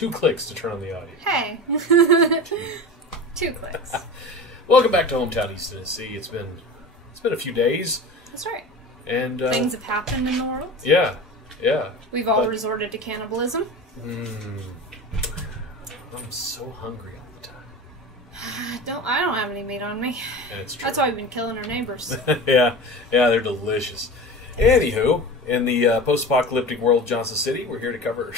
2 clicks to turn on the audio. Hey. 2 clicks. Welcome back to Hometown East Tennessee. It's been a few days. That's right. And things have happened in the world. Yeah. We've all resorted to cannibalism. I'm so hungry all the time. I don't have any meat on me. That's true. That's why we've been killing our neighbors. yeah, they're delicious. Anywho, in the post-apocalyptic world of Johnson City, we're here to cover...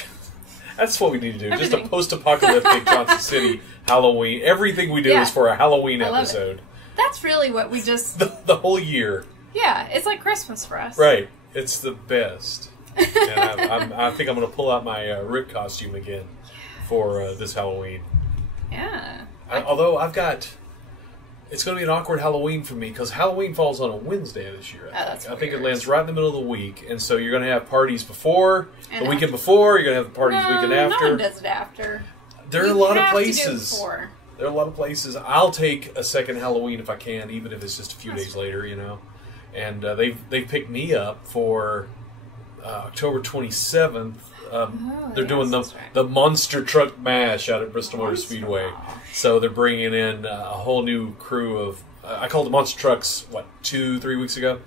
That's what we need to do. Everything. Just a post-apocalyptic Johnson City Halloween. Everything we do is for a Halloween episode. That's really what we just... The whole year. Yeah, it's like Christmas for us. Right. It's the best. And I think I'm going to pull out my Rip costume again for this Halloween. Yeah. Although I've got... It's going to be an awkward Halloween for me because Halloween falls on a Wednesday this year. I think it lands right in the middle of the week, and so you're going to have parties before, the weekend before, you're going to have parties the weekend after. No one does it after. There are a lot of places. There are a lot of places. I'll take a second Halloween if I can, even if it's just a few days later, you know. And they've picked me up for October 27th. They're doing the Monster Truck Mash out at Bristol Motor Speedway. So they're bringing in a whole new crew of... I called the Monster Trucks, 2-3 weeks ago?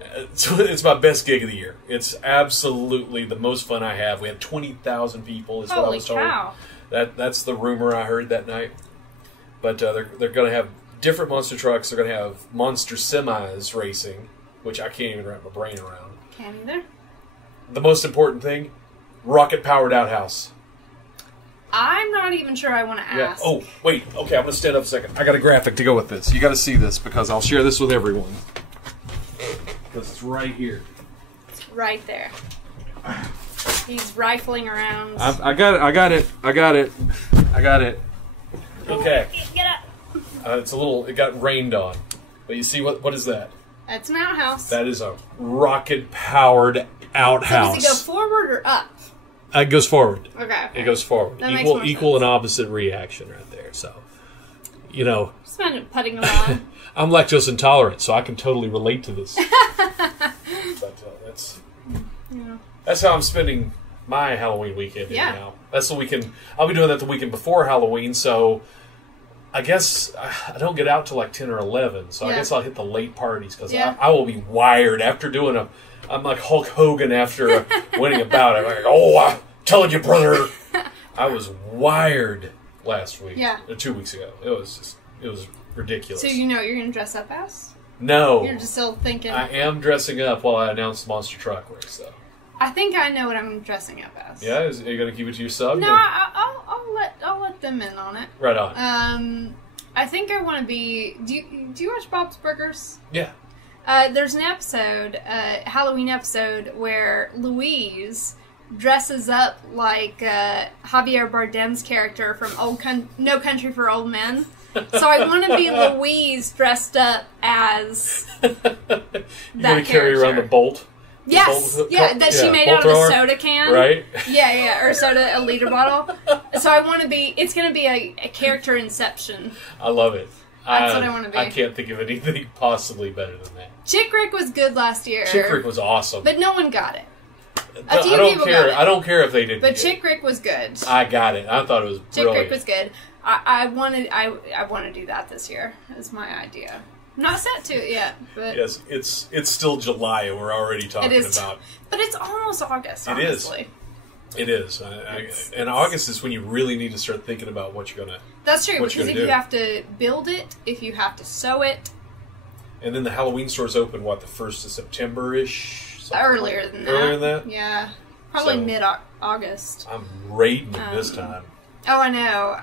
It's my best gig of the year. It's absolutely the most fun I have. We had 20,000 people is what I was told. Cow. That's the rumor I heard that night. But they're going to have different monster trucks. They're going to have monster semis racing, which I can't even wrap my brain around. Can't either. The most important thing, rocket-powered outhouse. I'm not even sure I want to ask. Oh, wait. Okay, I'm going to stand up a second. I got a graphic to go with this. You got to see this because I'll share this with everyone. Because it's right here. It's right there. He's rifling around. I got it. Okay. Get up. It's a little... It got rained on. But you see what is that? That's an outhouse. That is a rocket-powered outhouse. So does it go forward or up? It goes forward. Okay. It goes forward. That makes more Equal sense. and opposite reaction right there. So, you know. Just imagine putting them on. I'm lactose intolerant, so I can totally relate to this. But that's how I'm spending my Halloween weekend now. That's the weekend. I'll be doing that the weekend before Halloween, so I guess I don't get out till like 10 or 11, so I guess I'll hit the late parties because I will be wired after doing I'm like Hulk Hogan after winning a bout. I'm like, I'm telling you, brother. I was wired last week. Yeah. 2 weeks ago. It was ridiculous. So you know what you're going to dress up as? No. You're just still thinking. I am dressing up while I announce the Monster Truck race, though. I think I know what I'm dressing up as. Yeah? Are you going to keep it to yourself? No, I'll let them in on it. Right on. I think I want to be... Do you watch Bob's Burgers? Yeah. There's an episode, Halloween episode, where Louise dresses up like Javier Bardem's character from No Country for Old Men. So I want to be Louise dressed up as that You're going to carry around the bolt? Yes, that she made out of a soda can. Right? Yeah, or a liter bottle. So I want to be, it's going to be a character inception. I love it. That's what I want to be. I can't think of anything possibly better than that. Chick Rick was good last year. Chick Rick was awesome. But no one got it. I don't care if they didn't. But Chick Rick was good. I got it. I thought it was brilliant. Chick Rick was good. I want to do that this year. Is my idea. I'm not set to it yet, but yes, it's still July and we're already talking about. But it's almost August. Honestly. It is. And August is when you really need to start thinking about what you're gonna. That's true, because if you have to build it, if you have to sew it. And then the Halloween stores open, the 1st of September-ish? Earlier than that. Earlier than that? Yeah. Probably mid-August. I'm raiding it this time. Oh, I know.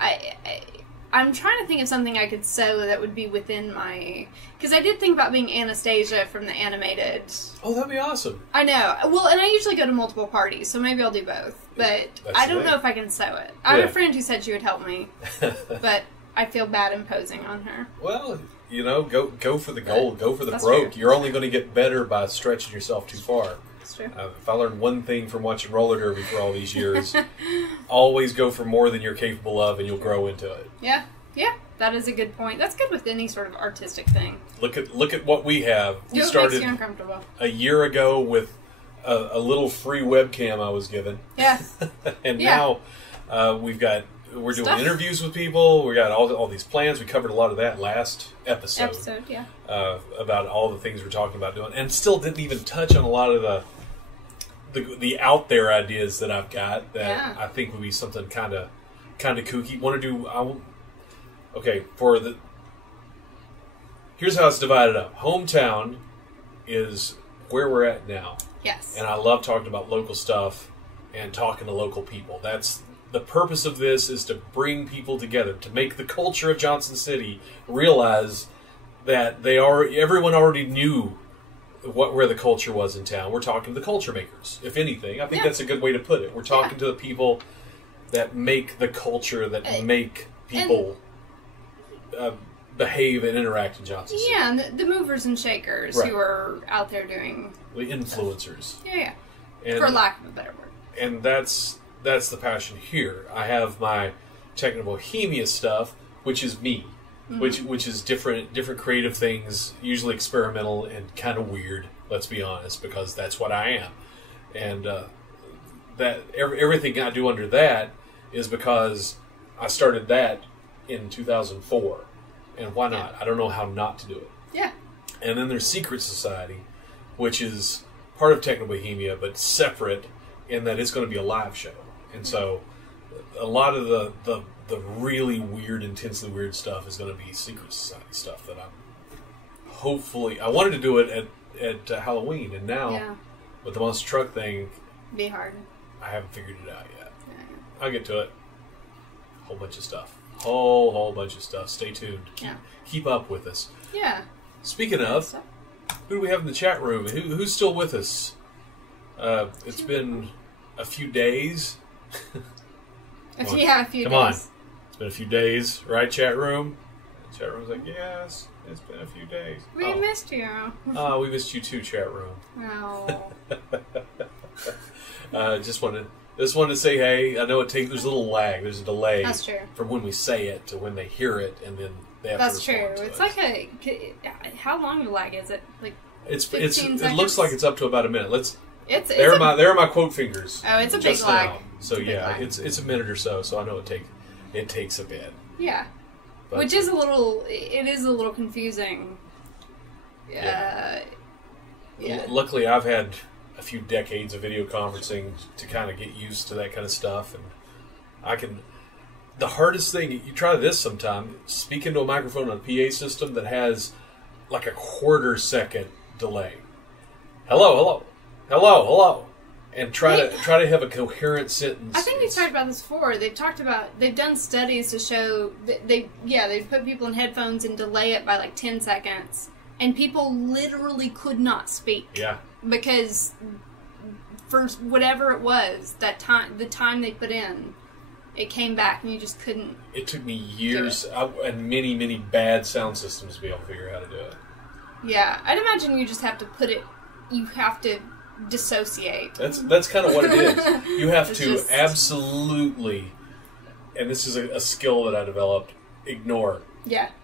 I'm trying to think of something I could sew that would be within my... Because I did think about being Anastasia from the animated... Oh, that'd be awesome. I know. Well, and I usually go to multiple parties, so maybe I'll do both. But I don't know if I can sew it. I have a friend who said she would help me, but I feel bad imposing on her. Well, go for the gold. Go for the broke. True. You're only going to get better by stretching yourself too far. That's true. If I learned one thing from watching roller derby for all these years, always go for more than you're capable of, and you'll grow into it. Yeah, that is a good point. That's good with any sort of artistic thing. Look at what we have. We started makes you uncomfortable. A year ago with a little free webcam I was given. Yeah. And now We're doing interviews with people. We got all these plans. We covered a lot of that last episode. Yeah. About all the things we're talking about doing, and still didn't even touch on a lot of the out there ideas that I've got that I think would be something kind of kooky. Want to do? Here's how it's divided up. Hometown is where we're at now. Yes. And I love talking about local stuff and talking to local people. That's the purpose of this, is to bring people together, to make the culture of Johnson City realize that everyone already knew where the culture was in town. We're talking to the culture makers, if anything. I think that's a good way to put it. We're talking to the people that make the culture, that make people behave and interact in Johnson City. Yeah, and the movers and shakers who are out there doing... The influencers. Yeah. For lack of a better word. And that's the passion here. I have my Techno-Bohemia stuff, which is me. Which is different creative things, usually experimental and kind of weird, let's be honest, because that's what I am. And that everything I do under that is because I started that in 2004. And why not? I don't know how not to do it. Yeah. And then there's Secret Society, which is part of Techno-Bohemia, but separate in that it's going to be a live show. And so a lot of the really weird, intensely weird stuff is going to be Secret Society stuff that I wanted to do it at Halloween, and now with the Monster Truck thing, be hard. I haven't figured it out yet. Yeah. I'll get to it. Whole bunch of stuff. Whole bunch of stuff. Stay tuned. Keep up with us. Yeah. Speaking of, who do we have in the chat room? Who's still with us? It's been a few days. A few days. Come on. It's been a few days, right, chat room? The chat room's like, yes, it's been a few days. We missed you. We missed you too, chat room. No. Just wanted to say hey. I know there's a little lag. There's a delay. That's true. From when we say it to when they hear it, and then they have to respond. That's true. It's like how long a lag is it? Like 15 seconds? It looks like it's up to about a minute. There are my quote fingers. Oh, it's a big lag. So it's a minute or so. So I know it takes a bit. Yeah, but, which is a little confusing. Yeah. Luckily, I've had a few decades of video conferencing to kind of get used to that kind of stuff, and I can. The hardest thing, you try this sometime, speak into a microphone on a PA system that has like a quarter-second delay. Hello. And try to have a coherent sentence. I think we've talked about this before. They've done studies to show that they put people in headphones and delay it by like 10 seconds, and people literally could not speak. Yeah. Because for whatever it was, the time they put in, it came back and you just couldn't. It took me years and many, many bad sound systems to be able to figure out how to do it. Yeah, I'd imagine you just have to you have to dissociate. That's kind of what it is. You have to absolutely, and this is a skill that I developed, ignore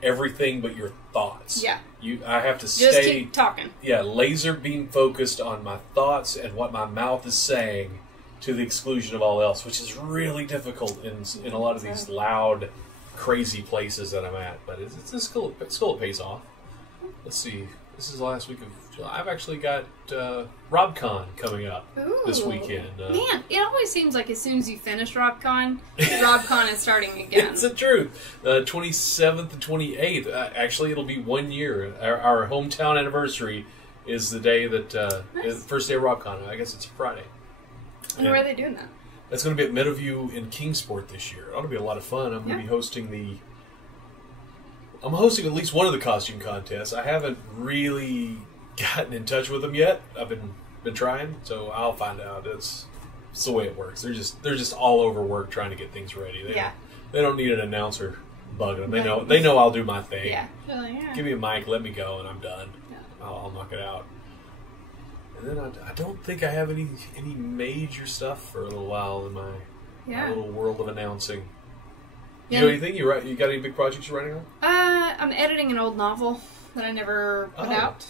everything but your thoughts. Yeah. I have to just keep talking. Yeah, laser beam focused on my thoughts and what my mouth is saying to the exclusion of all else, which is really difficult in a lot of these loud, crazy places that I'm at. But it's a skill. It pays off. Let's see. This is the last week of July. I've actually got RobCon coming up this weekend. Man, it always seems like as soon as you finish RobCon, RobCon is starting again. It's the truth. 27th and 28th. Actually, it'll be 1 year. Our hometown anniversary is the day that is the first day of RobCon. I guess it's a Friday. And where are they doing that? That's going to be at Meadowview in Kingsport this year. It ought to be a lot of fun. I'm going to be hosting I'm hosting at least one of the costume contests. I haven't really gotten in touch with them yet. I've been trying, so I'll find out. It's the way it works. They're just all over work trying to get things ready. They don't need an announcer bugging them. They know I'll do my thing. Yeah. Give me a mic, let me go, and I'm done. Yeah. I'll knock it out. And then I don't think I have any major stuff for a little while in my little world of announcing. You know anything? You got any big projects you're writing on? I'm editing an old novel that I never put out.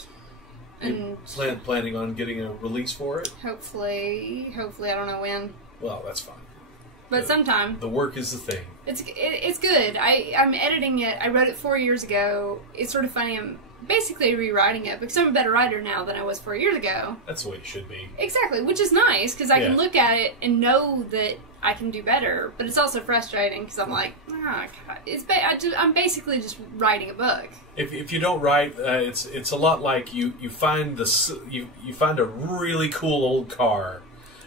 And planning on getting a release for it? Hopefully, I don't know when. Well, that's fine. but sometime. The work is the thing. It's good. I'm editing it. I wrote it 4 years ago. It's sort of funny. I'm basically rewriting it because I'm a better writer now than I was 4 years ago. That's the way it should be. Exactly, which is nice because I can look at it and know that I can do better. But it's also frustrating because I'm like, God, I'm basically just writing a book. If you don't write, it's a lot like you find you find a really cool old car,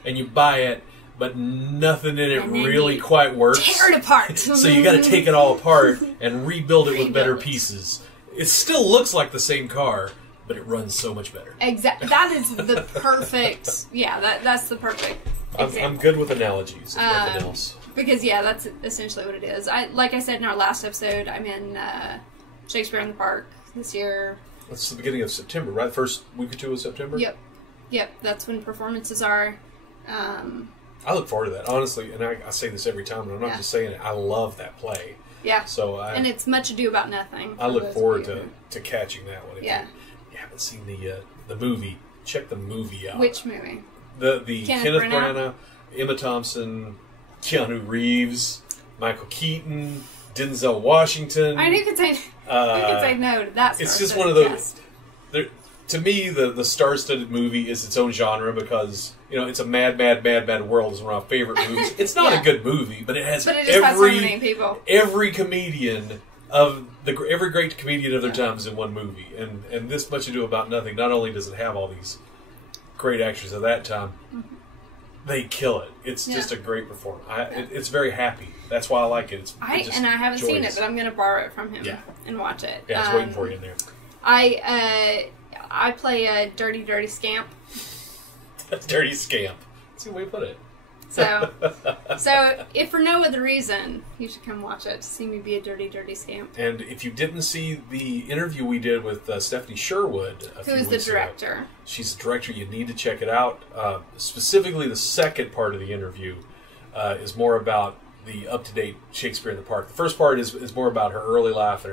and you buy it, but nothing in it really quite works. Tear it apart. So you got to take it all apart and rebuild it with better pieces. It still looks like the same car, but it runs so much better. Exactly. That is the perfect. Yeah, that's the perfect. I'm good with analogies. If nothing else. Because that's essentially what it is. Like I said in our last episode, I'm in Shakespeare in the Park this year. That's the beginning of September, right? First week or two of September. Yep. That's when performances are. I look forward to that, honestly, and I say this every time, and I'm not just saying it. I love that play. Yeah. So and it's Much Ado About Nothing. I look forward to catching that one. If you haven't seen the movie, check the movie out. Which movie? The Kenneth Branagh, Emma Thompson, Keanu Reeves, Michael Keaton, Denzel Washington. I knew you could say no to that. It's just one of those. To me, the star-studded movie is its own genre because it's a mad world is one of my favorite movies. It's not a good movie, but it has has so many people. Every comedian every great comedian of their time is in one movie, and this Much Ado About Nothing. Not only does it have all these great actors of that time, they kill it. It's just a great performance. It's very happy. That's why I like it. I haven't seen it, but I'm going to borrow it from him and watch it. Yeah, it's waiting for you in there. I play a dirty scamp. A dirty scamp. That's the way to put it. So if for no other reason, you should come watch it to see me be a dirty scamp. And if you didn't see the interview we did with Stephanie Sherwood, who's the director? Ago, she's the director. You need to check it out. Specifically, the second part of the interview is more about the up-to-date Shakespeare in the Park. The first part is more about her early life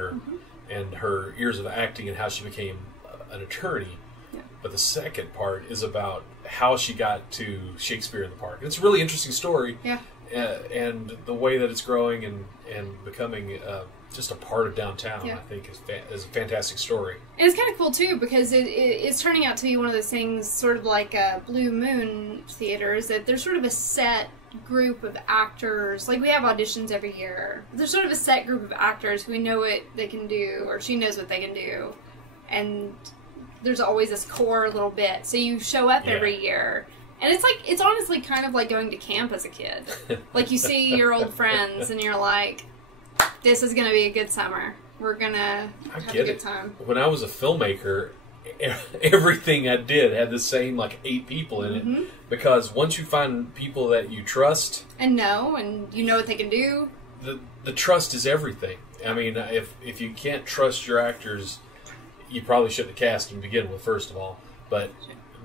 and her years of acting and how she became an attorney. Yeah. But the second part is about how she got to Shakespeare in the Park. It's a really interesting story. Yeah. And the way that it's growing and becoming just a part of downtown, I think, is a fantastic story. And it's kind of cool, too, because it's turning out to be one of those things, sort of like Blue Moon Theater, is that there's sort of a set group of actors. Like, we have auditions every year. There's sort of a set group of actors who we know what they can do, or she knows what they can do. And there's always this core little bit. So you show up every year. And it's honestly kind of like going to camp as a kid. Like, you see your old friends and you're like, this is going to be a good summer. We're going to have a good time. When I was a filmmaker, everything I did had the same, 8 people in it. Because once you find people that you trust... and you know what they can do. The trust is everything. I mean, if you can't trust your actors... You probably shouldn't have cast them to begin with, first of all. But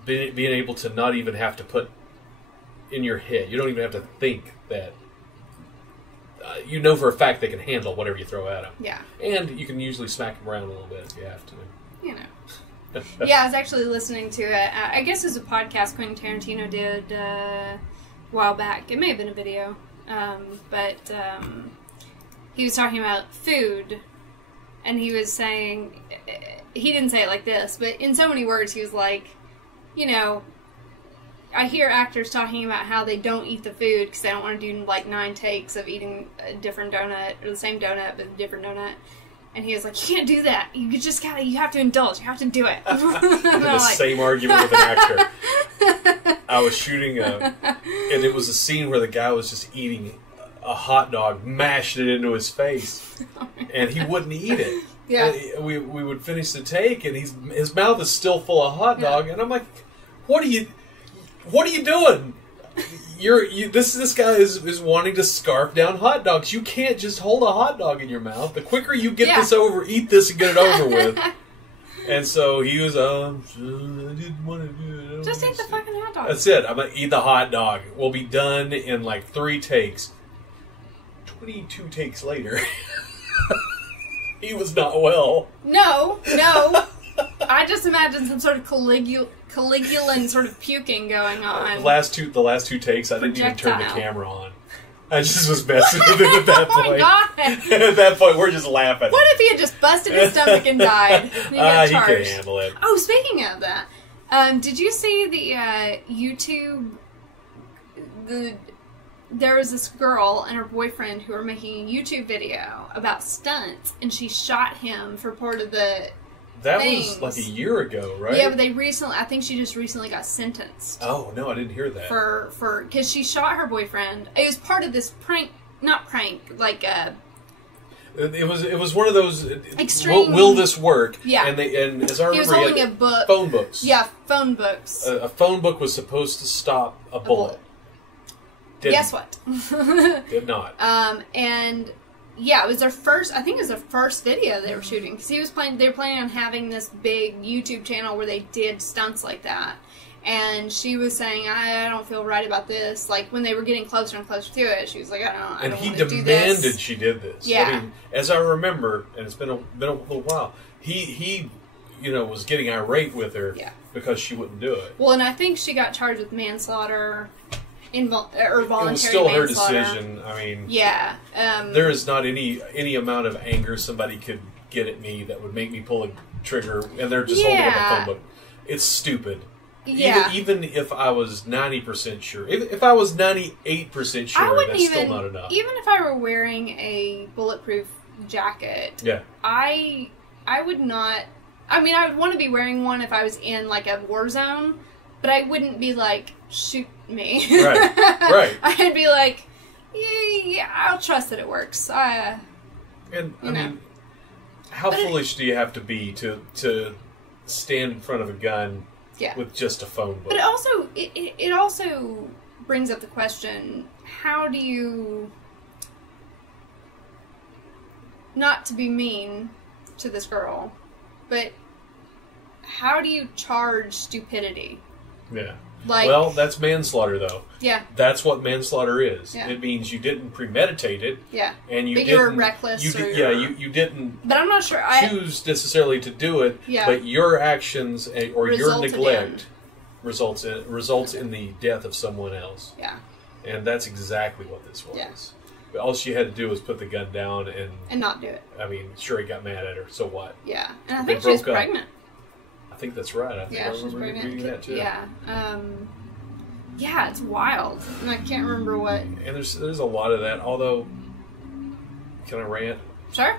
being able to not even have to put in your head, you don't even have to think that, you know for a fact they can handle whatever you throw at them. Yeah. And you can usually smack them around a little bit if you have to. Yeah, I was actually listening to it. I guess it was a podcast Quentin Tarantino did a while back. It may have been a video. But he was talking about food. And he was saying, he didn't say it like this, but in so many words he was like, I hear actors talking about how they don't eat the food because they don't want to do 9 takes of eating a different donut, or the same donut but a different donut. And he was like, you can't do that. You have to indulge. You have to do it. The same argument with an actor. I was shooting and it was a scene where the guy was just eating a hot dog, mashed it into his face, and he wouldn't eat it. Yeah, and we would finish the take, and his mouth is still full of hot dog, and I'm like, "What are you doing? This guy is wanting to scarf down hot dogs. You can't just hold a hot dog in your mouth. The quicker you get eat this and get it over with." And so he was, I didn't want to do it. Just eat the fucking hot dog. That's it. I'm gonna eat the hot dog. We'll be done in 3 takes. 22 takes later, he was not well. No. I just imagine some sort of Caligula sort of puking going on. The last two takes, I didn't even turn the camera on. I just was messing with him at that point. Oh my God. At that point, we're just laughing. What if he had just busted his stomach and died? He got charged. He could handle it. Oh, speaking of that, did you see the YouTube? There was this girl and her boyfriend who were making a YouTube video about stunts, and she shot him for part of the. That things. was like a year ago, right? Yeah, but I think she just recently got sentenced. Oh, no, I didn't hear that. Because she shot her boyfriend. It was part of this like It was one of those extreme. Will this work? Yeah. And as I remember, he was holding a book. Phone books. Yeah, phone books. A phone book was supposed to stop a bullet. Guess what? Did not. And yeah, it was their first. I think it was their first video they were shooting because they were planning on having this big YouTube channel where they did stunts like that. And she was saying, I don't feel right about this. Like, when they were getting closer and closer to it, she was like, I don't want to do this. And he demanded she did this. Yeah. I mean, as I remember, and it's been a little while, he was getting irate with her because she wouldn't do it. Well, and I think she got charged with manslaughter or voluntary manslaughter. It was still her decision. I mean, yeah. There is not any amount of anger somebody could get at me that would make me pull a trigger, and they're just holding up a phone book. It's stupid. Yeah. Even if I was 90% sure, if I was 98% sure, that's still not enough. Even if I were wearing a bulletproof jacket, I would not. I mean, I would want to be wearing one if I was in like a war zone, but I wouldn't be like, shoot me. Right. I'd be like, yeah, I'll trust that it works. I mean, how foolish do you have to be to stand in front of a gun? Yeah. With just a phone book. But it also brings up the question, how do you, not to be mean to this girl, but how do you charge stupidity? Yeah. Like, well, that's manslaughter, though. Yeah. That's what manslaughter is. Yeah. It means you didn't premeditate it. Yeah. And you were reckless. You didn't. But I'm not sure. Choose necessarily to do it. Yeah. But your actions or your neglect results in the death of someone else. Yeah. And that's exactly what this was. Yeah. But all she had to do was put the gun down and not do it. I mean, sure, he got mad at her. So what? Yeah. And I think she was pregnant. I think that's right. I think I remember reading that too. Yeah. Yeah, it's wild. And I can't remember what. And there's a lot of that. Although, can I rant? Sure.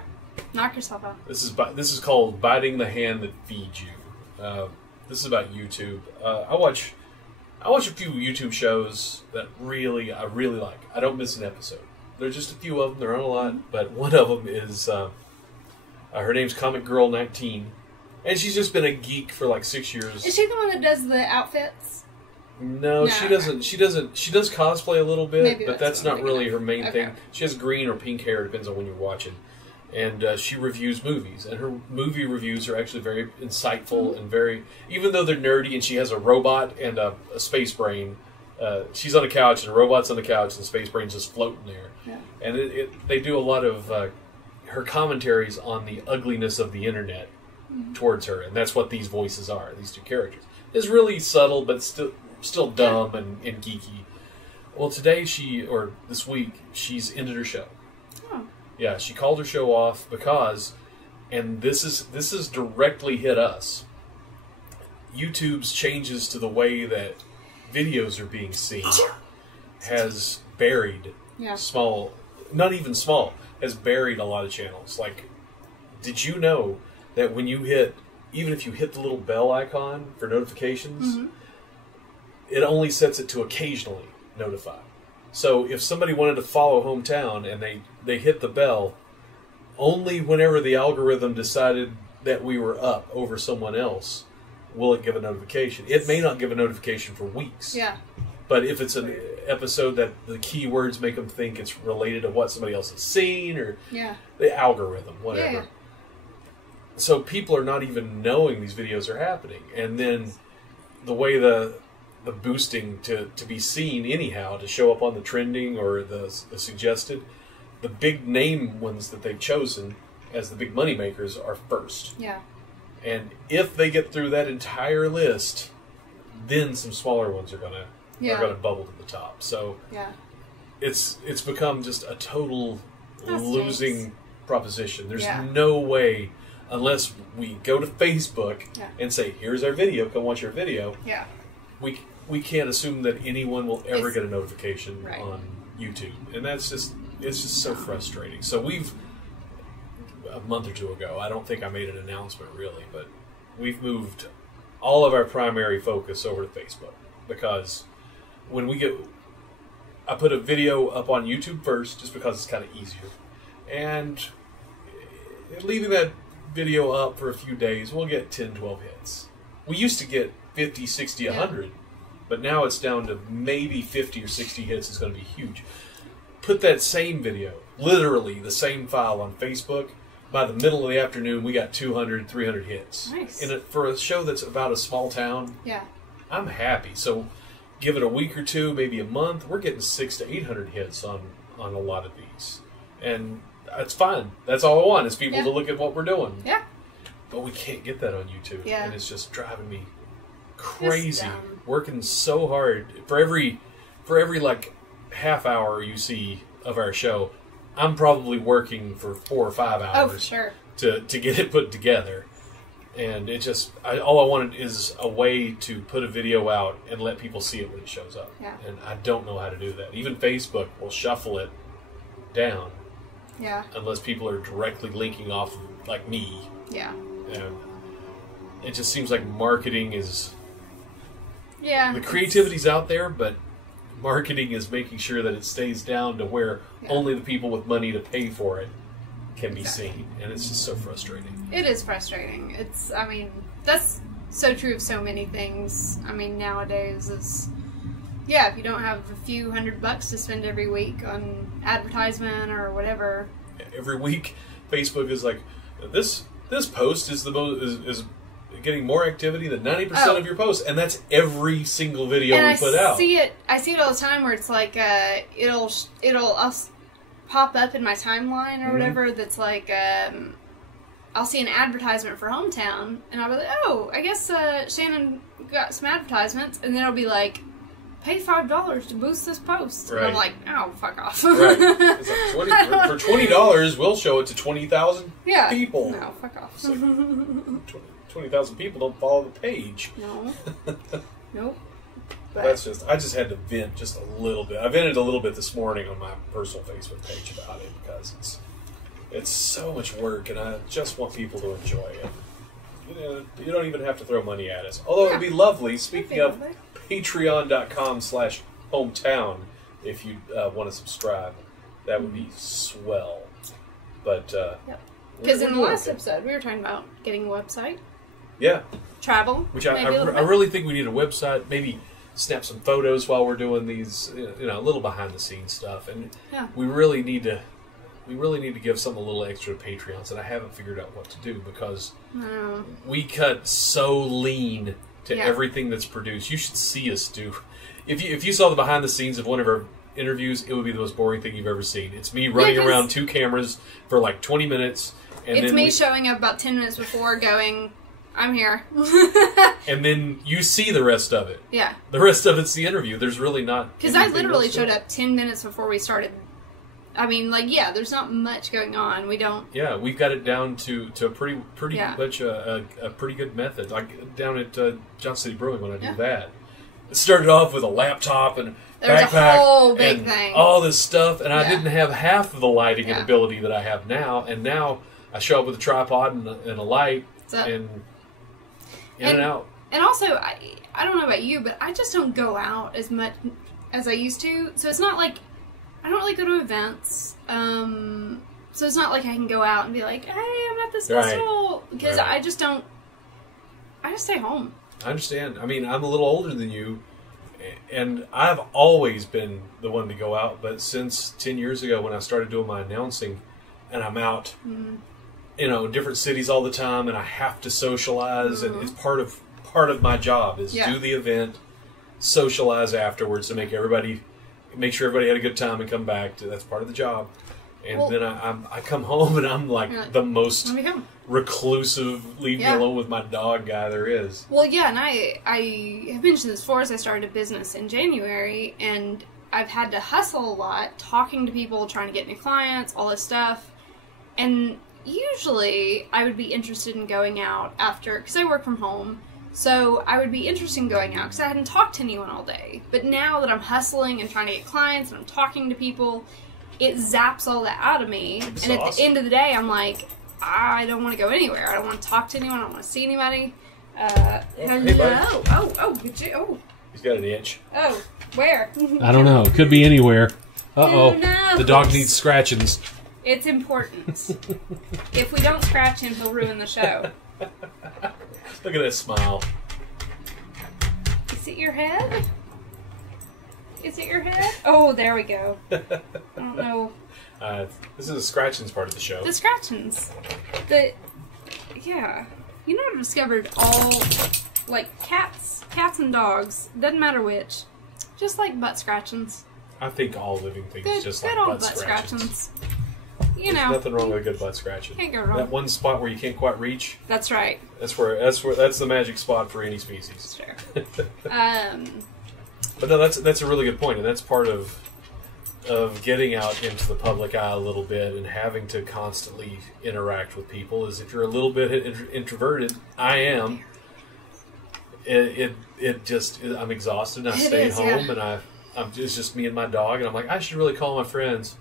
Knock yourself out. This is called biting the hand that feeds you. This is about YouTube. I watch a few YouTube shows that I really like. I don't miss an episode. There's just a few of them. There aren't a lot, but one of them is her name's Comic Girl 19. And she's just been a geek for like 6 years. Is she the one that does the outfits? No, she doesn't. She does cosplay a little bit, maybe but that's not really her main thing. Okay. She has green or pink hair, depends on when you're watching. And she reviews movies, and her movie reviews are actually very insightful and very. Even though they're nerdy, and she has a robot and a space brain. She's on a couch, and a robot's on the couch, and the space brain's just floating there. Yeah. And they do a lot of her commentaries on the ugliness of the internet towards her, and that's what these voices are. These two characters. It's really subtle, but still dumb and geeky. Well, this week, she's ended her show. Oh. Yeah, she called her show off because, and this is directly hit us. YouTube's changes to the way that videos are being seen has buried has buried a lot of channels. Like, did you know that when you even if you hit the little bell icon for notifications, it only sets it to occasionally notify. So if somebody wanted to follow Hometown and they hit the bell, only whenever the algorithm decided that we were up over someone else will it give a notification. It may not give a notification for weeks. Yeah. But if it's an episode that the keywords make them think it's related to what somebody else has seen or the algorithm, whatever. Yeah. So people are not even knowing these videos are happening. And then the way the boosting to be seen anyhow, to show up on the trending or the suggested, the big name ones that they've chosen as the big money makers are first. Yeah. And if they get through that entire list, then some smaller ones are gonna bubble to the top. So it's become just a total losing proposition. There's Yeah. no way, unless we go to Facebook Yeah. and say, "Here's our video. Come watch our video." Yeah. We can't assume that anyone will ever get a notification right. on YouTube, and it's just so frustrating. So we've a month or two ago. I don't think I made an announcement really, but we've moved all of our primary focus over to Facebook because when I put a video up on YouTube first just because it's kind of easier, and leaving that video up for a few days, we'll get 10, 12 hits. We used to get 50, 60, 100, but now it's down to maybe 50 or 60 hits is going to be huge. Put that same video, literally the same file on Facebook. By the middle of the afternoon, we got 200, 300 hits. Nice. For a show that's about a small town, I'm happy. So give it a week or two, maybe a month, we're getting 600 to 800 hits on a lot of these. And it's fine. That's all I want is people to look at what we're doing. Yeah. But we can't get that on YouTube. Yeah. And it's just driving me crazy. Working so hard. For every like half hour you see of our show, I'm probably working for 4 or 5 hours. Oh, for sure. To get it put together. And it just, all I wanted is a way to put a video out and let people see it when it shows up. Yeah. And I don't know how to do that. Even Facebook will shuffle it down. Yeah. Unless people are directly linking off of, like me. Yeah. And it just seems like marketing is... Yeah. The creativity's out there, but marketing is making sure that it stays down to where only the people with money to pay for it can be seen. And it's just so frustrating. It is frustrating. I mean, that's so true of so many things. I mean, nowadays is... Yeah, if you don't have a few $100 to spend every week on advertisement or whatever. Every week, Facebook is like, this post is the most is getting more activity than 90% of your posts, and that's every single video we put out. I see it all the time where it's like it'll pop up in my timeline or whatever. That's like I'll see an advertisement for Hometown, and I'll be like, oh, I guess Shannon got some advertisements, and then it'll be like, pay $5 to boost this post. Right. And I'm like, oh, fuck off. Right. It's like for $20, we'll show it to 20,000 people. No, fuck off. Like 20,000 people don't follow the page. No. Nope. But I just had to vent just a little bit. I vented a little bit this morning on my personal Facebook page about it because it's so much work, and I just want people to enjoy it. You don't even have to throw money at us. Although it would be lovely, speaking of patreon.com/hometown, if you want to subscribe. That would be swell. But because in the last episode, we were talking about getting a website. Yeah. Travel. Which I really think we need a website. Maybe snap some photos while we're doing these, a little behind the scenes stuff. And we really need to give something a little extra to Patreons, and I haven't figured out what to do because we cut so lean to everything that's produced. You should see us do. If you saw the behind the scenes of one of our interviews, it would be the most boring thing you've ever seen. It's me running around 2 cameras for like 20 minutes. And it's me showing up about 10 minutes before going, I'm here. And then you see the rest of it. Yeah. The rest of it's the interview. There's really not... Because I literally showed up 10 minutes before we started. I mean, there's not much going on. We don't... Yeah, we've got it down to a pretty much a pretty good method. Like down at Johnson City Brewing when I do that. It started off with a laptop and backpack a whole big and thing. all this stuff, and I didn't have half of the lighting and ability that I have now. And now I show up with a tripod and a light and and out. And also, I don't know about you, but I just don't go out as much as I used to. So it's not like I don't really go to events. So it's not like I can go out and be like, hey, I'm at this festival. Because I just don't. I just stay home. I understand. I mean, I'm a little older than you, and I've always been the one to go out. But since 10 years ago when I started doing my announcing, and I'm out, in different cities all the time, and I have to socialize, and it's part of my job is do the event, socialize afterwards to make sure everybody had a good time and come back. That's part of the job. And then I come home and I'm like the most reclusive, leave me alone with my dog guy there is. Well, yeah, and I have mentioned this before as I started a business in January, and I've had to hustle a lot, talking to people, trying to get new clients, all this stuff. And usually I would be interested in going out after, because I work from home, so I would be interested in going out because I hadn't talked to anyone all day. But now that I'm hustling and trying to get clients and I'm talking to people, it zaps all that out of me. And at the end of the day, I'm like, I don't want to go anywhere. I don't want to talk to anyone. I don't want to see anybody. Hello. Hey, oh. He's got an itch. Oh, where? I don't know. It could be anywhere. Uh-oh. The dog needs scratchings. It's important. If we don't scratch him, he'll ruin the show. Look at that smile. Is it your head? Is it your head? Oh, there we go. I don't know. This is the scratchings part of the show. The scratchings. Yeah. You know, I've discovered all, like, cats and dogs, doesn't matter which, just like butt scratchings. I think all living things just like good old butt scratchings. You know, there's nothing wrong with a good butt scratching. Can't go wrong. That one spot where you can't quite reach. That's right. That's the magic spot for any species. Sure. But no, that's a really good point, and that's part of getting out into the public eye a little bit and having to constantly interact with people. Is if you're a little bit introverted, I am. I'm exhausted. And I stay home, and it's just me and my dog, and I'm like, I should really call my friends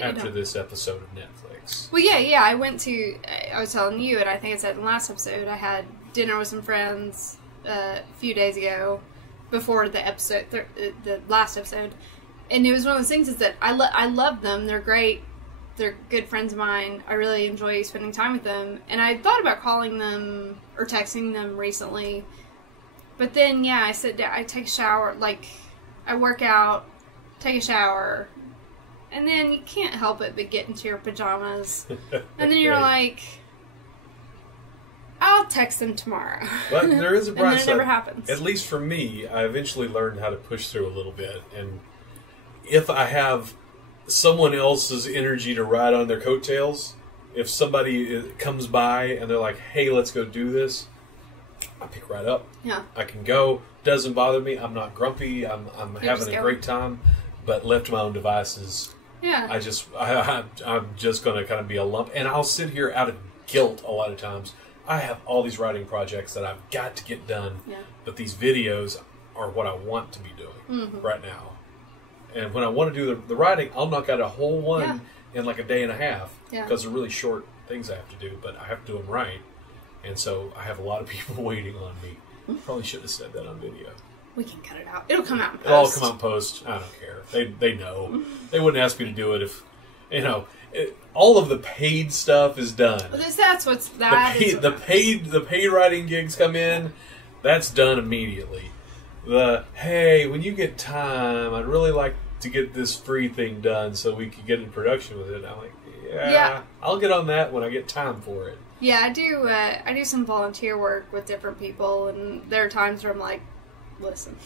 after this episode of Netflix. Well, yeah. I was telling you, and I think I said in the last episode, I had dinner with some friends a few days ago before the episode, the last episode, and it was one of those things is that I love them. They're great. They're good friends of mine. I really enjoy spending time with them, and I thought about calling them or texting them recently, but then I sit down, I take a shower, like I work out, take a shower, and then you can't help it but get into your pajamas, and then you're like, I'll text them tomorrow. But there is a bright and then side. It never happens. At least for me, I eventually learned how to push through a little bit. And if I have someone else's energy to ride on their coattails, if somebody comes by and they're like, hey, let's go do this, I pick right up. Yeah. I can go. Doesn't bother me. I'm not grumpy. I'm having a great time. But left to my own devices, yeah. I'm just going to kind of be a lump. And I'll sit here out of guilt a lot of times. I have all these writing projects that I've got to get done, but these videos are what I want to be doing right now. And when I want to do the writing, I'll knock out a whole one in like a day and a half because they're really short things I have to do, but I have to do them right. And so I have a lot of people waiting on me. Probably should have said that on video. We can cut it out. It'll come out in post. It'll all come out in post. I don't care. They know. They wouldn't ask me to do it if, all of the paid stuff is done. Well, that's what's the paid writing gigs come in. That's done immediately. Hey, when you get time, I'd really like to get this free thing done so we can get in production with it. I'm like, yeah, I'll get on that when I get time for it. Yeah, I do. I do some volunteer work with different people, and there are times where I'm like, listen,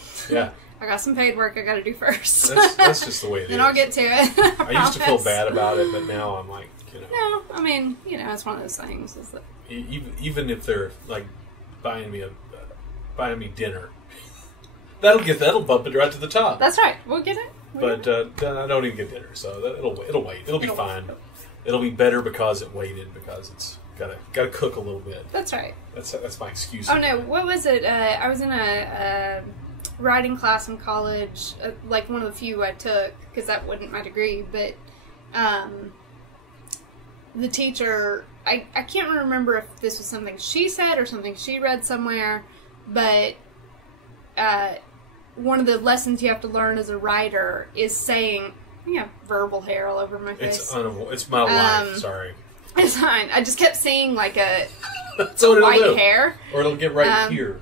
I got some paid work I got to do first. That's just the way it is. Then I'll get to it. I used to feel bad about it, but now I'm like, No, I mean, it's one of those things. Is that even if they're like buying me dinner, that'll bump it right to the top. That's right. We'll get it. But I don't even get dinner, so it'll wait. It'll be fine. It'll be better because it waited, because it's gotta cook a little bit. That's right. That's my excuse. Oh no, what was it? I was in a writing class in college, like one of the few I took because that wasn't my degree. But the teacher, I can't remember if this was something she said or something she read somewhere, but one of the lessons you have to learn as a writer is saying, verbal hair all over my face. It's my life. Sorry. It's fine. I just kept seeing like a so white hair. Or it'll get right here.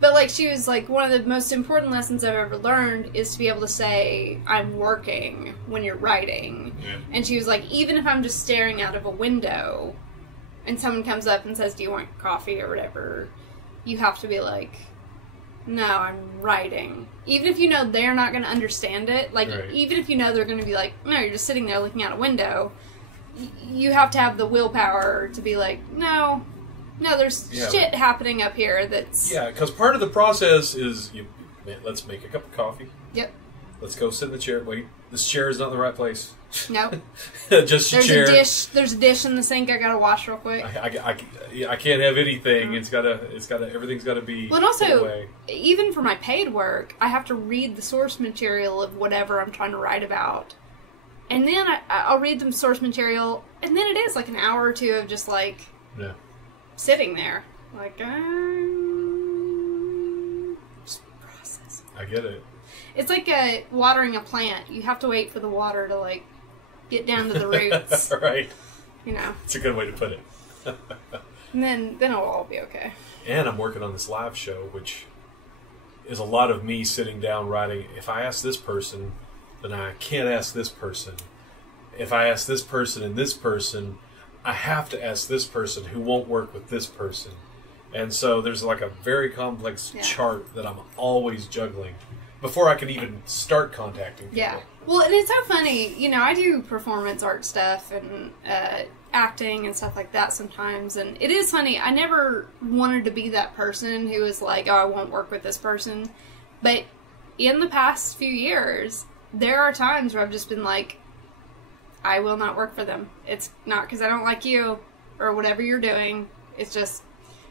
But like she was like, one of the most important lessons I've ever learned is to be able to say, I'm working when you're writing. Yeah. And she was like, even if I'm just staring out of a window and someone comes up and says, do you want coffee or whatever, you have to be like, no, I'm writing. Even if you know they're not going to understand it, like even if you know they're going to be like, no, you're just sitting there looking out a window, you have to have the willpower to be like, no, there's shit happening up here that's... Yeah, because part of the process is, let's make a cup of coffee. Yep. Let's go sit in the chair. Wait, this chair is not in the right place. Nope. Just a chair. There's a dish in the sink. I gotta wash real quick. I can't have anything. It's gotta. Everything's gotta be. Well, and also, even for my paid work, I have to read the source material of whatever I'm trying to write about, and then I'll read the source material, and then it is like an hour or two of just like sitting there, like just process. I get it. It's like watering a plant. You have to wait for the water to like get down to the roots. Right. You know. It's a good way to put it. And then it'll all be okay. And I'm working on this live show, which is a lot of me sitting down writing. If I ask this person, then I can't ask this person. If I ask this person and this person, I have to ask this person who won't work with this person. And so there's like a very complex chart that I'm always juggling before I can even start contacting people. Yeah. Well, and it's so funny. You know, I do performance art stuff and acting and stuff like that sometimes. And it is funny. I never wanted to be that person who was like, oh, I won't work with this person. But in the past few years, there are times where I've just been like, I will not work for them. It's not because I don't like you or whatever you're doing. It's just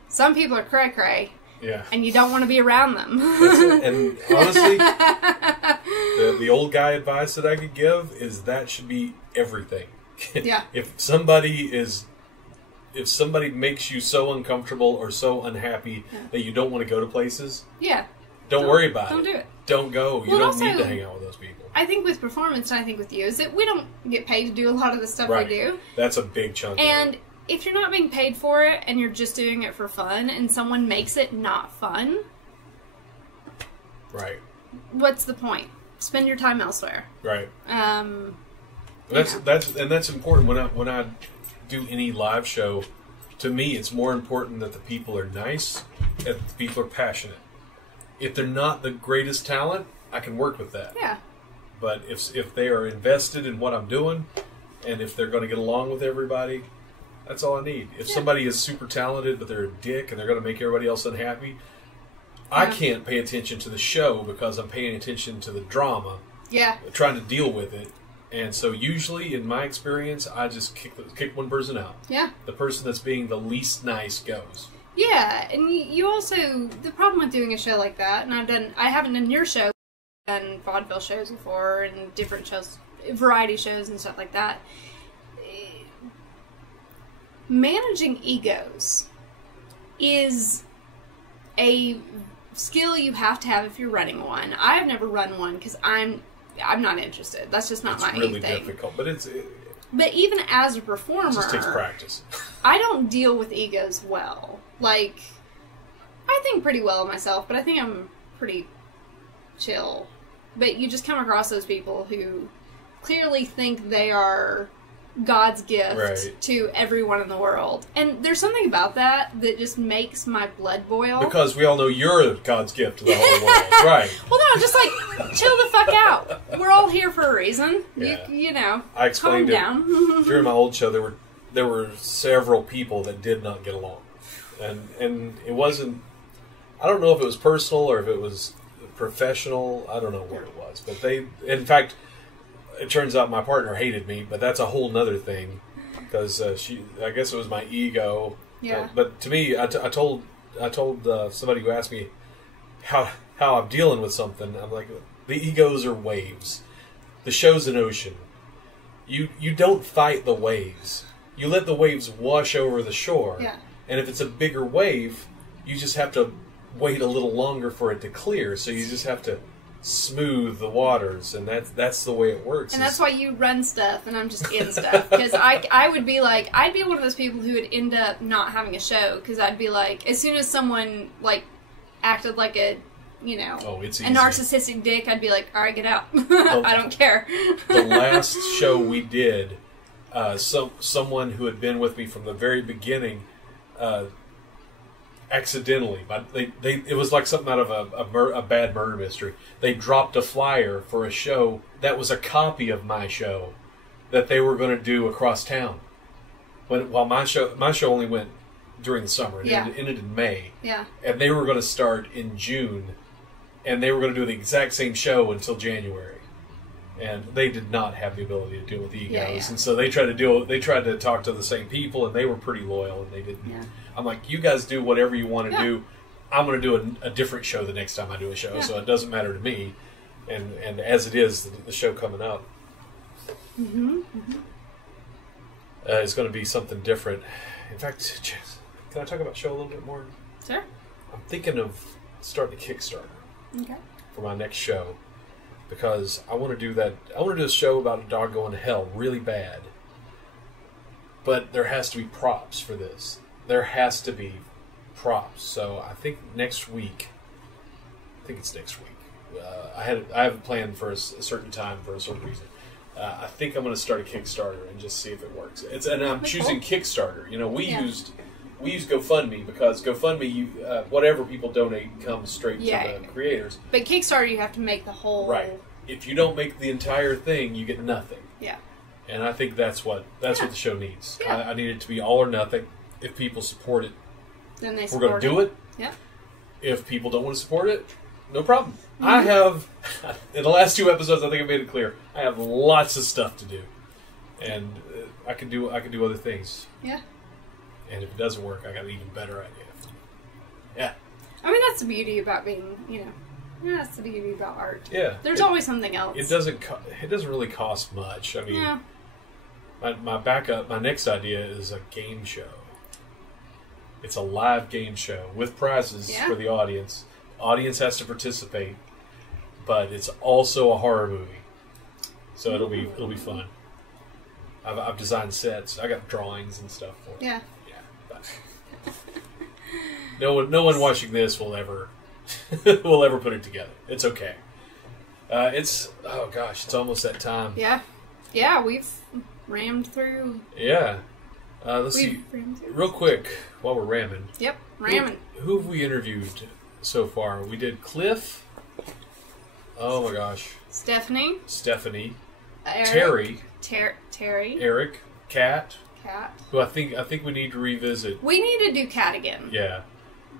some people are cray-cray. Yeah. And you don't want to be around them. And honestly, the old guy advice that I could give is that should be everything. Yeah. If somebody makes you so uncomfortable or so unhappy that you don't want to go to places, don't worry about it. Don't do it. Don't go. You don't need to hang out with those people. I think with performance, and I think with you, is that we don't get paid to do a lot of the stuff we do. That's a big chunk and of it. If you're not being paid for it and you're just doing it for fun and someone makes it not fun, right? What's the point? Spend your time elsewhere. Right. That's important when I do any live show. To me, it's more important that the people are nice and that the people are passionate. If they're not the greatest talent, I can work with that. Yeah. But if they are invested in what I'm doing, and if they're going to get along with everybody, that's all I need. If somebody is super talented, but they're a dick and they're going to make everybody else unhappy, I can't pay attention to the show because I'm paying attention to the drama. Yeah. Trying to deal with it. And so usually, in my experience, I just kick one person out. Yeah. The person that's being the least nice goes. Yeah, and you also, the problem with doing a show like that, and I haven't done your show, I've done vaudeville shows before, and different shows, variety shows and stuff like that. Managing egos is a skill you have to have if you're running one. I've never run one because I'm not interested. That's just not my thing. It's really difficult, but But even as a performer, it just takes practice. I don't deal with egos well. Like, I think pretty well of myself, but I think I'm pretty chill. But you just come across those people who clearly think they are God's gift to everyone in the world. And there's something about that just makes my blood boil. Because we all know you're God's gift to the whole world. Right. Well, no, just like, chill the fuck out. We're all here for a reason. Yeah. You know, I explained calm down. During my old show, there were several people that did not get along. And it wasn't, I don't know if it was personal or if it was professional. I don't know what it was. But in fact, it turns out my partner hated me, but that's a whole nother thing. Because I guess it was my ego. Yeah. But to me, I told somebody who asked me how I'm dealing with something. I'm like, the egos are waves. The show's an ocean. You don't fight the waves. You let the waves wash over the shore. Yeah. And if it's a bigger wave, you just have to wait a little longer for it to clear. So you just have to smooth the waters, and that's the way it works. And that's why you run stuff, and I'm just in stuff. Because I would be like, I'd be one of those people who would end up not having a show, because I'd be like, as soon as someone like acted like a narcissistic dick, I'd be like, all right, get out. I don't care. The last show we did, someone who had been with me from the very beginning, accidentally, but it was like something out of a bad murder mystery. They dropped a flyer for a show that was a copy of my show that they were going to do across town. While my show only went during the summer. It ended in May. Yeah. And they were going to start in June, and they were going to do the exact same show until January. And they did not have the ability to deal with egos, Yeah. and so they tried to talk to the same people, and they were pretty loyal, and they didn't. Yeah. I'm like, you guys do whatever you want to do. I'm going to do a different show the next time I do a show, so it doesn't matter to me. And as it is, the show coming up is going to be something different. In fact, can I talk about the show a little bit more? Sure. I'm thinking of starting a Kickstarter for my next show, because I want to do that. I want to do a show about a dog going to hell really bad. But there has to be props for this. There has to be props. So I think next week. I think it's next week. I have a plan for a certain time for a certain reason. I think I'm going to start a Kickstarter and just see if it works. And I'm choosing Kickstarter. You know, we used GoFundMe, because GoFundMe, whatever people donate comes straight to the creators. But Kickstarter, you have to make the whole... Right. If you don't make the entire thing, you get nothing. Yeah. And I think that's what the show needs. Yeah. I need it to be all or nothing. If people support it, then we're going to do it. Yeah. If people don't want to support it, no problem. I have, in the last 2 episodes, I think I made it clear, I have lots of stuff to do. And I can do other things. Yeah. And if it doesn't work, I got an even better idea. Yeah. I mean, that's the beauty about being, that's the beauty about art. Yeah. There's always something else. It doesn't really cost much. I mean, my next idea is a game show. It's a live game show with prizes for the audience. The audience has to participate, but it's also a horror movie. So it'll be fun. I've designed sets. I got drawings and stuff for it. Yeah. No one watching this will ever put it together. It's okay. It's almost that time. Yeah. Yeah, we've rammed through. Yeah. Let's see. Real quick, while we're ramming. Yep, ramming. Who have we interviewed so far? We did Cliff. Oh my gosh. Stephanie. Eric, Terry. Eric. Kat. Kat. Who I think we need to revisit. We need to do Kat again. Yeah.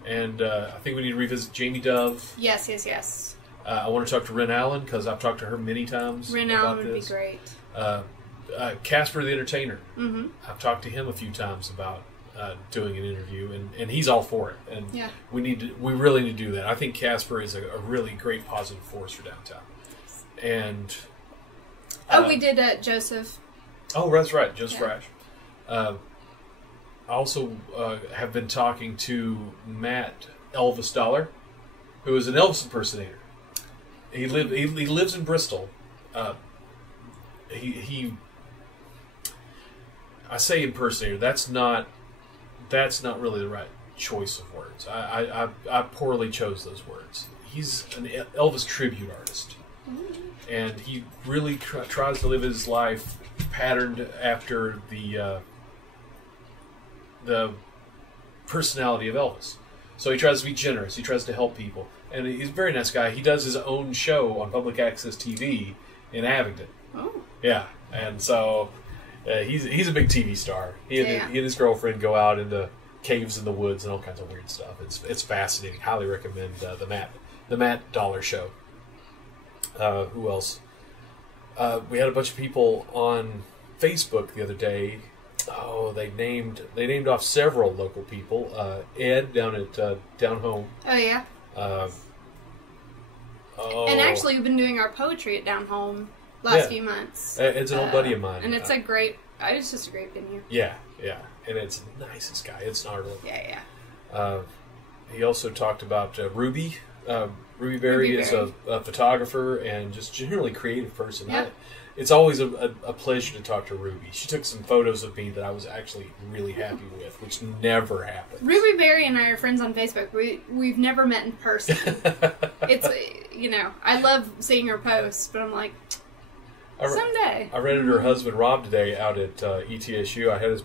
And I think we need to revisit Jamie Dove. Yes. I want to talk to Ren Allen, because I've talked to her many times. Ren Allen would be great. Casper the Entertainer. Mm-hmm. I've talked to him a few times about doing an interview, and he's all for it. And we really need to do that. I think Casper is a really great positive force for downtown. And we did Joseph. Oh, that's right, Joseph Rash. I also have been talking to Matt Elvis Dollar, who is an Elvis impersonator. He lives in Bristol. I say impersonator. That's not really the right choice of words. I poorly chose those words. He's an Elvis tribute artist, and he really tries to live his life patterned after the personality of Elvis. So he tries to be generous. He tries to help people, and he's a very nice guy. He does his own show on public access TV in Abingdon. Oh. Yeah, and so he's a big TV star. He and his girlfriend go out into caves in the woods and all kinds of weird stuff. It's fascinating. Highly recommend the Matt Dollar Show. Who else? We had a bunch of people on Facebook the other day. Oh, they named off several local people. Ed down at Down Home. Oh yeah. And actually, we've been doing our poetry at Down Home last few months. It's an old buddy of mine, and it's it's just a great venue. Yeah, and it's the nicest guy. It's gnarly. Yeah. He also talked about Ruby. Ruby Berry is a photographer and just generally creative person. Yeah. It's always a pleasure to talk to Ruby. She took some photos of me that I was actually really happy with, which never happens. Ruby Berry and I are friends on Facebook. We've never met in person. It's, I love seeing her posts, but I'm like, someday. I rented her husband Rob today out at ETSU. I had this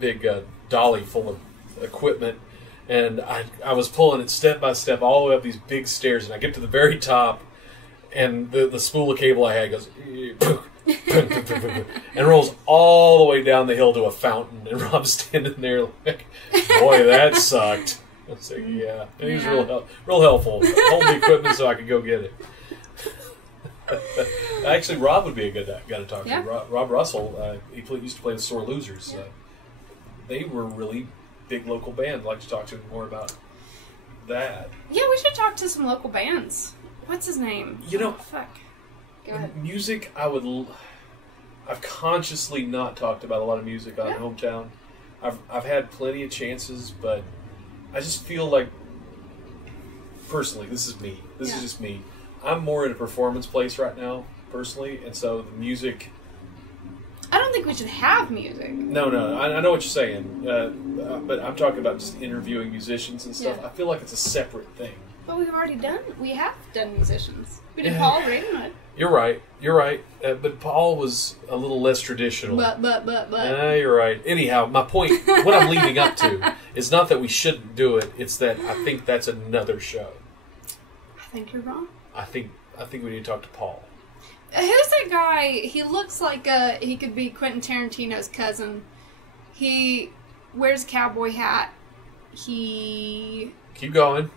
big dolly full of equipment, and I was pulling it step by step all the way up these big stairs, and I get to the very top, and the spool of cable I had goes and rolls all the way down the hill to a fountain, and Rob's standing there like, boy, that sucked. I was like, yeah. And he was real helpful. Hold the equipment so I could go get it. Actually, Rob would be a good guy to talk Yeah. to. Rob Russell, used to play with Sore Losers. Yeah. They were a really big local band. I'd like to talk to him more about that. Yeah, we should talk to some local bands. What's his name? You know, fuck. Go ahead. Music, I've consciously not talked about a lot of music on Hometown. I've had plenty of chances, but I just feel like, personally, this is me. This is just me. I'm more in a performance place right now, personally, and so the music... I don't think we should have music. No, I know what you're saying, but I'm talking about just interviewing musicians and stuff. Yeah. I feel like it's a separate thing. But we have done musicians. We did Paul Raymond. You're right. But Paul was a little less traditional. But. You're right. Anyhow, my point, what I'm leading up to, is not that we shouldn't do it, it's that I think that's another show. I think you're wrong. I think we need to talk to Paul. Who's that guy? He looks like he could be Quentin Tarantino's cousin. He wears a cowboy hat. Keep going.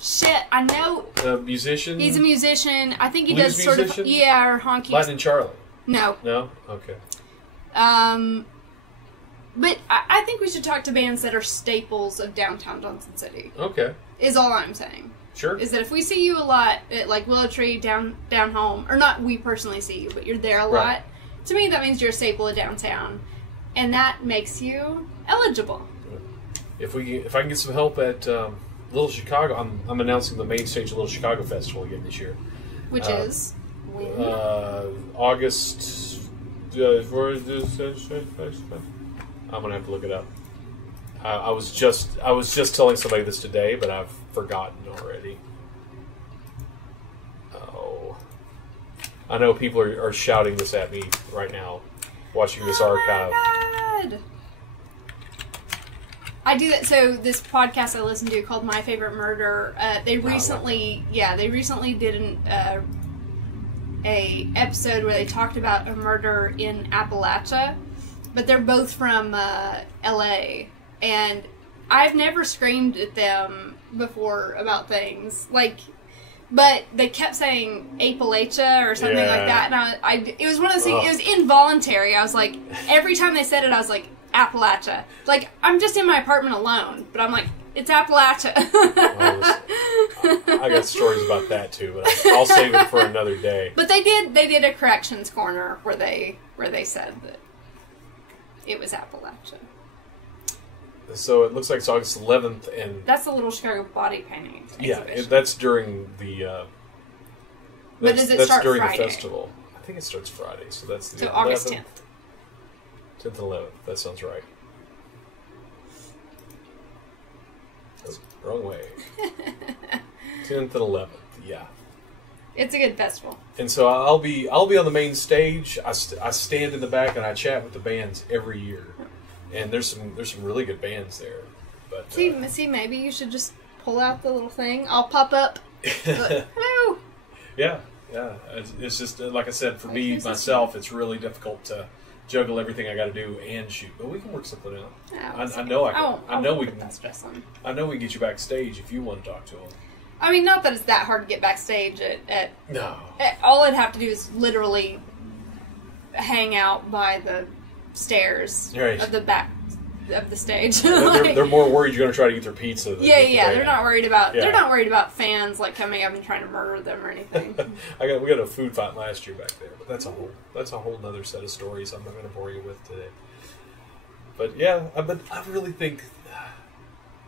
Shit, I know. A musician? He's a musician. I think he Blues does sort musician? of... Yeah, or honky... Lightning Charlie? No. No? Okay. But I think we should talk to bands that are staples of downtown Johnson City. Okay. Is all I'm saying. Sure. Is that if we see you a lot at like Willow Tree down home, or not we personally see you, but you're there a lot, Right. to me that means you're a staple of downtown. And that makes you eligible. If I can get some help at Little Chicago, I'm announcing the main stage of Little Chicago Festival again this year. Which is when? August. I'm gonna have to look it up. I was just telling somebody this today, but I've forgotten already. Oh, I know people are shouting this at me right now, watching this archive. My God. I do that. So this podcast I listen to called My Favorite Murder. They recently did a episode where they talked about a murder in Appalachia, but they're both from L.A. and I've never screamed at them before about things but they kept saying Appalachia or something like that, and it was one of those things. It was involuntary. I was like, every time they said it, I was like, Appalachia. Like, I'm just in my apartment alone, but I'm like, it's Appalachia. I got stories about that too, but I'll save it for another day. But they did a corrections corner where they said that it was Appalachia. So it looks like it's August 11th, and that's the Little Chicago body painting exhibition. Yeah, that's during the. But does it start during Friday? The festival? I think it starts Friday, so that's the 11th, August 10th. 10th and 11th. That sounds right. That's wrong way. 10th and 11th. Yeah. It's a good festival. And so I'll be on the main stage. I stand in the back and I chat with the bands every year. And there's some really good bands there. But see, maybe you should just pull out the little thing. I'll pop up. Hello. Yeah. It's just like I said, for me myself, it's really difficult to juggle everything I got to do and shoot. But we can work something out. I know I can. I know we can. I know we can get you backstage if you want to talk to them. I mean, not that it's that hard to get backstage at no. All I'd have to do is literally hang out by the stairs of the back of the stage. They're more worried you're going to try to get their pizza. Yeah. They're not worried about fans like coming up and trying to murder them or anything. we got a food fight last year back there, but that's a whole other set of stories I'm not going to bore you with today. But yeah, I really think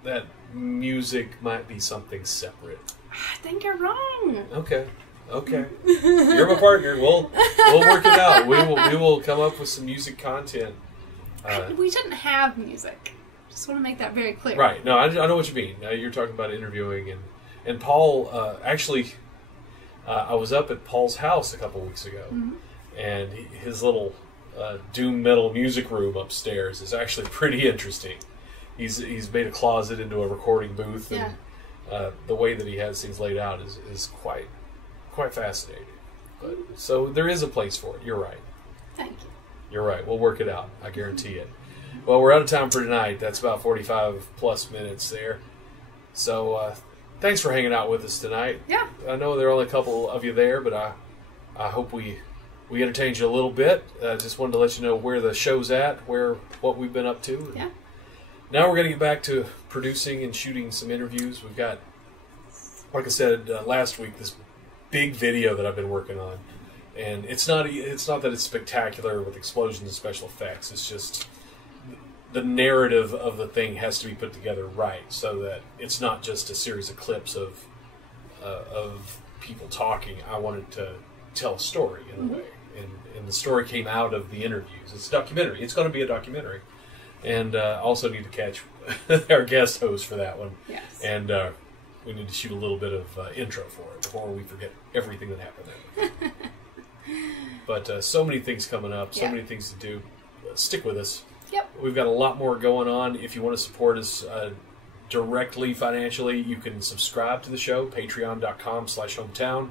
that music might be something separate. I think you're wrong. Okay. You're my partner. We'll work it out. We will come up with some music content. We shouldn't have music. Just want to make that very clear. Right. No, I know what you mean. You're talking about interviewing and Paul. Actually, I was up at Paul's house a couple weeks ago, and his little doom metal music room upstairs is actually pretty interesting. He's made a closet into a recording booth, and the way that he has things laid out is quite fascinating. But so there is a place for it. You're right. Thank you. You're right. We'll work it out. I guarantee it. Well, we're out of time for tonight. That's about 45 plus minutes there. So thanks for hanging out with us tonight. Yeah. I know there are only a couple of you there, but I hope we entertained you a little bit. Just wanted to let you know where the show's at, what we've been up to. Yeah. Now we're going to get back to producing and shooting some interviews. We've got, like I said last week, this big video that I've been working on, and it's not that it's spectacular with explosions and special effects. It's just the narrative of the thing has to be put together right, so that it's not just a series of clips of people talking. I wanted to tell a story in a way, and the story came out of the interviews. It's a documentary. It's going to be a documentary, and I also need to catch our guest host for that one. Yes, and we need to shoot a little bit of intro for it before we forget everything that happened. But so many things coming up, so many things to do. Stick with us. Yep. We've got a lot more going on. If you want to support us directly financially, you can subscribe to the show, patreon.com/hometown.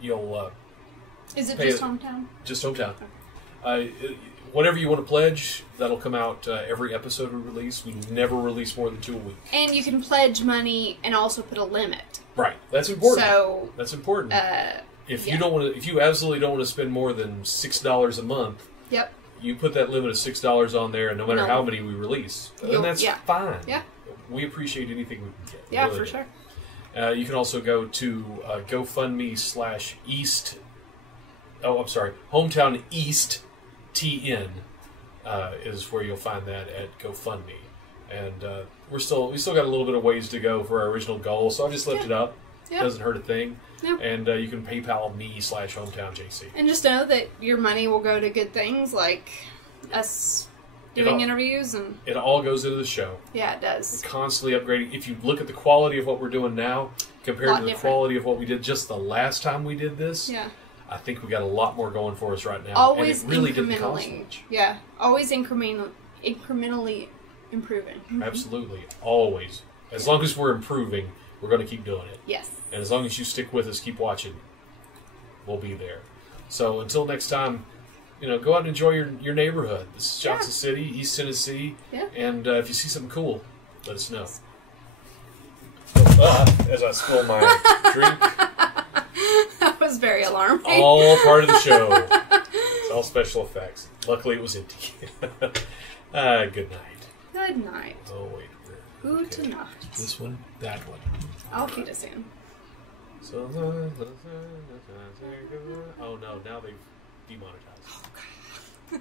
You'll Is it just hometown? Just hometown. Okay. Whatever you want to pledge, that'll come out every episode we release. We never release more than 2 a week. And you can pledge money and also put a limit. Right. That's important. So that's important. If you absolutely don't want to spend more than $6 a month, yep, you put that limit of $6 on there, and no matter how many we release, then that's fine. Yeah. We appreciate anything we can get. Yeah, really for sure. You can also go to GoFundMe/East. Oh, I'm sorry. Hometown East TN is where you'll find that at GoFundMe, and we still got a little bit of ways to go for our original goal. So I've just lifted up. Yeah. Doesn't hurt a thing. Yeah. And you can PayPal me/HometownJC. And just know that your money will go to good things like us doing interviews, and it all goes into the show. Yeah, it does. We're constantly upgrading. If you look at the quality of what we're doing now compared to the quality of what we did just the last time we did this, I think we got a lot more going for us right now. Always and it really incrementally. Didn't cost much. Yeah, always incrementally improving. Mm-hmm. Absolutely, always. As long as we're improving, we're going to keep doing it. Yes. And as long as you stick with us, keep watching, we'll be there. So until next time, go out and enjoy your neighborhood. This is Johnson City, East Tennessee. Yeah. And if you see something cool, let us know. As I spill my drink. That was very alarming. All part of the show. It's all special effects. Luckily, it was empty. Good night. Good night. Oh, wait. Gute Nacht. This one, that one. Auf Wiedersehen. So, oh no, now they've demonetized. Oh, God.